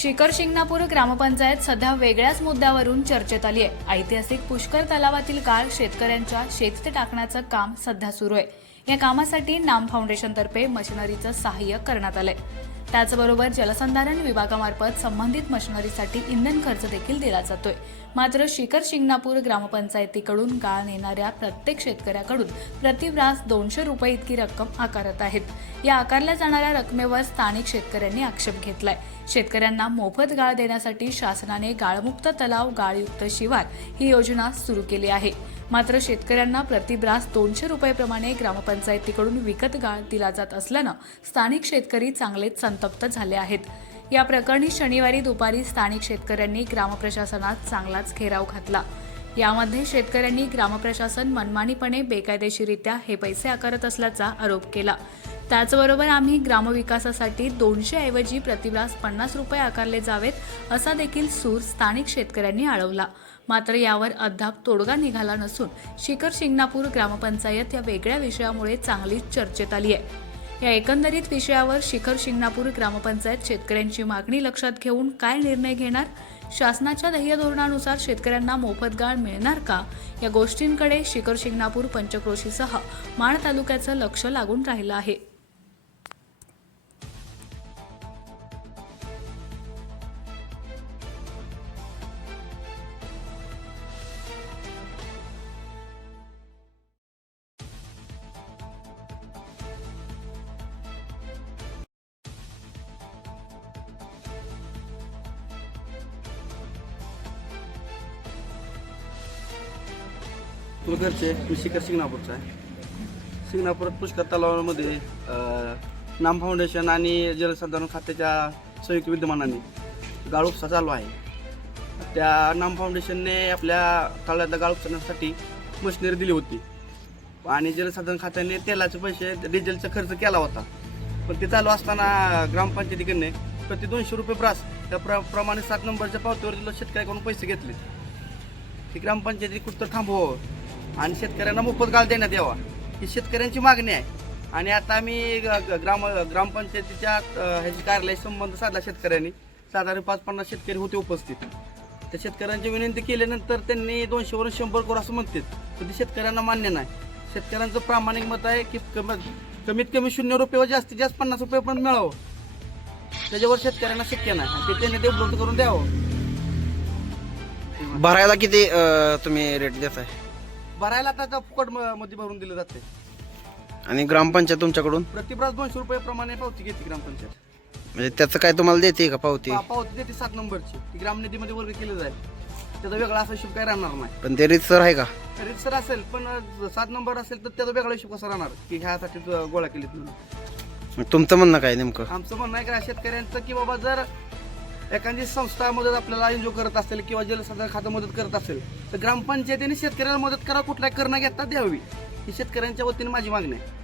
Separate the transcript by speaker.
Speaker 1: शिखर शिंगणापूर ग्रामपंचायत सध्या वेगळ्याच मुद्द्यावरून चर्चेत आली आहे ऐतिहासिक पुष्कर तलावातील गाळ शेतकऱ्यांच्या शेतीत टाकण्याचं काम सध्या सुरू आहे. या कामासाठी नाम फाउंडेशनतर्फे मशिनरीचं सहाय्य करण्यात आलंय. त्याचबरोबर जलसंधारण विभागामार्फत संबंधित मशिनरीसाठी इंधन खर्च देखील दिला जातोय. मात्र शिखर शिंगणापूर ग्रामपंचायतीकडून गाळ नेणाऱ्या प्रत्येक शेतकऱ्याकडून प्रतिव्रास दोनशे रुपये इतकी रक्कम आकारत आहेत. या आकारल्या जाणाऱ्या रकमेवर स्थानिक शेतकऱ्यांनी आक्षेप घेतलाय. शेतकऱ्यांना मोफत गाळ देण्यासाठी शासनाने गाळमुक्त तलाव गाळयुक्त शिवार ही योजना सुरू केली आहे. मात्र शेतकऱ्यांना प्रतिब्रास दोनशे रुपयेप्रमाणे ग्रामपंचायतीकडून विकत गाळ दिला जात असल्यानं स्थानिक शेतकरी चांगलेच संतप्त झाले आहेत. या प्रकरणी शनिवारी दुपारी स्थानिक शेतकऱ्यांनी ग्रामप्रशासनात चांगलाच घेराव घातला. यामध्ये शेतकऱ्यांनी ग्रामप्रशासन मनमानीपणे बेकायदेशीरित्या हे पैसे आकारत असल्याचा आरोप केला. त्याचबरोबर आम्ही ग्रामविकासासाठी दोनशे ऐवजी पन्नास रुपये आकारले जावेत असा देखील सूर स्थानिक शेतकऱ्यांनी आळवला. मात्र यावर अद्याप तोडगा निघाला नसून शिखर शिंगणापूर ग्रामपंचायत या वेगळ्या विषयामुळे चांगलीच चर्चेत आली आहे. या एकंदरीत विषयावर शिखर शिंगणापूर ग्रामपंचायत शेतकऱ्यांची मागणी लक्षात घेऊन काय निर्णय घेणार? शासनाच्या ध्येय धोरणानुसार शेतकऱ्यांना मोफत गाळ मिळणार का? या गोष्टींकडे शिखर शिंगणापूर पंचक्रोशीसह माण तालुक्याचं लक्ष लागून राहिलं आहे.
Speaker 2: कुलघरचे मी शिखर शिंगणापूरचा आहे. शिंगणापुरात पुष्कर तलावामध्ये नाम फाउंडेशन आणि जलसंधारण खात्याच्या संयुक्त विद्यमानाने गाळोपसा चालू आहे. त्या नाम फाउंडेशनने आपल्या तळ्यातल्या गाळोपसण्यासाठी मशिनरी दिली होती. आणि जलसंधारण खात्याने तेलाचे पैसे डिझेलचा खर्च केला होता. पण ते चालू असताना ग्रामपंचायतीकडने प्रति दोनशे रुपये ब्रास त्या प्र प्रमाणे सात नंबरच्या पावतीवर शेतकऱ्याकडून पैसे घेतले. ती ग्रामपंचायती कुठं थांबवावं? आणि शेतकऱ्यांना मोफत गाळ देण्यात यावा. ही शेतकऱ्यांची मागणी आहे. आणि आता आम्ही ग- ग्राम ग्रामपंचायतीच्या ह्याची कार्यालय संबंध साधला शेतकऱ्यांनी. साधारण पाच पन्नास शेतकरी होते उपस्थित. त्या शेतकऱ्यांची विनंती केल्यानंतर त्यांनी दोनशेवरून शंभर करू असं म्हणतात. पण ते शेतकऱ्यांना मान्य नाही. शेतकऱ्यांचं प्रामाणिक मत आहे की कमीत कमी शून्य रुपये व जास्तीत जास्त पन्नास रुपये पण मिळावं. त्याच्यावर शेतकऱ्यांना शक्य नाही. ते त्यांनी ते उपलब्ध करून द्यावं.
Speaker 3: भरायला किती तुम्ही रेट देताय?
Speaker 2: भरायला आता त्या फुकट म- मध्ये भरून दिले जाते.
Speaker 3: आणि ग्रामपंचायत तुमच्याकडून?
Speaker 2: प्रतिब्रास दोनशे रुपये प्रमाणे पावती घेते ग्रामपंचायत.
Speaker 3: म्हणजे त्याचं काय तुम्हाला देते का पावती?
Speaker 2: पा- पावती देते सात नंबरची. ती ग्रामनिधीमध्ये वर्ग केली जाईल. त्याचा वेगळा असा हिशोब काय राहणार नाही.
Speaker 3: पण ते रीतसर आहे का?
Speaker 2: सर असेल पण अं, सात नंबर असेल तर त्याचा वेगळा हिशोब कसा राहणार? की ह्यासाठी गोळा केलीत म्हणून.
Speaker 3: मग तुमचं म्हणणं काय नेमकं?
Speaker 2: आमचं म्हणणं आहे का शेतकऱ्यांचं की बाबा जर एखादी संस्था मदत आपल्याला एन्जॉय करत असेल किंवा जलसंधारण खातं मदत करत असेल तर ग्रामपंचायतीने शेतकऱ्याला मदत करा कुठल्या करणं घेता द्यावी. ही शेतकऱ्यांच्या वतीने माझी मागणी आहे.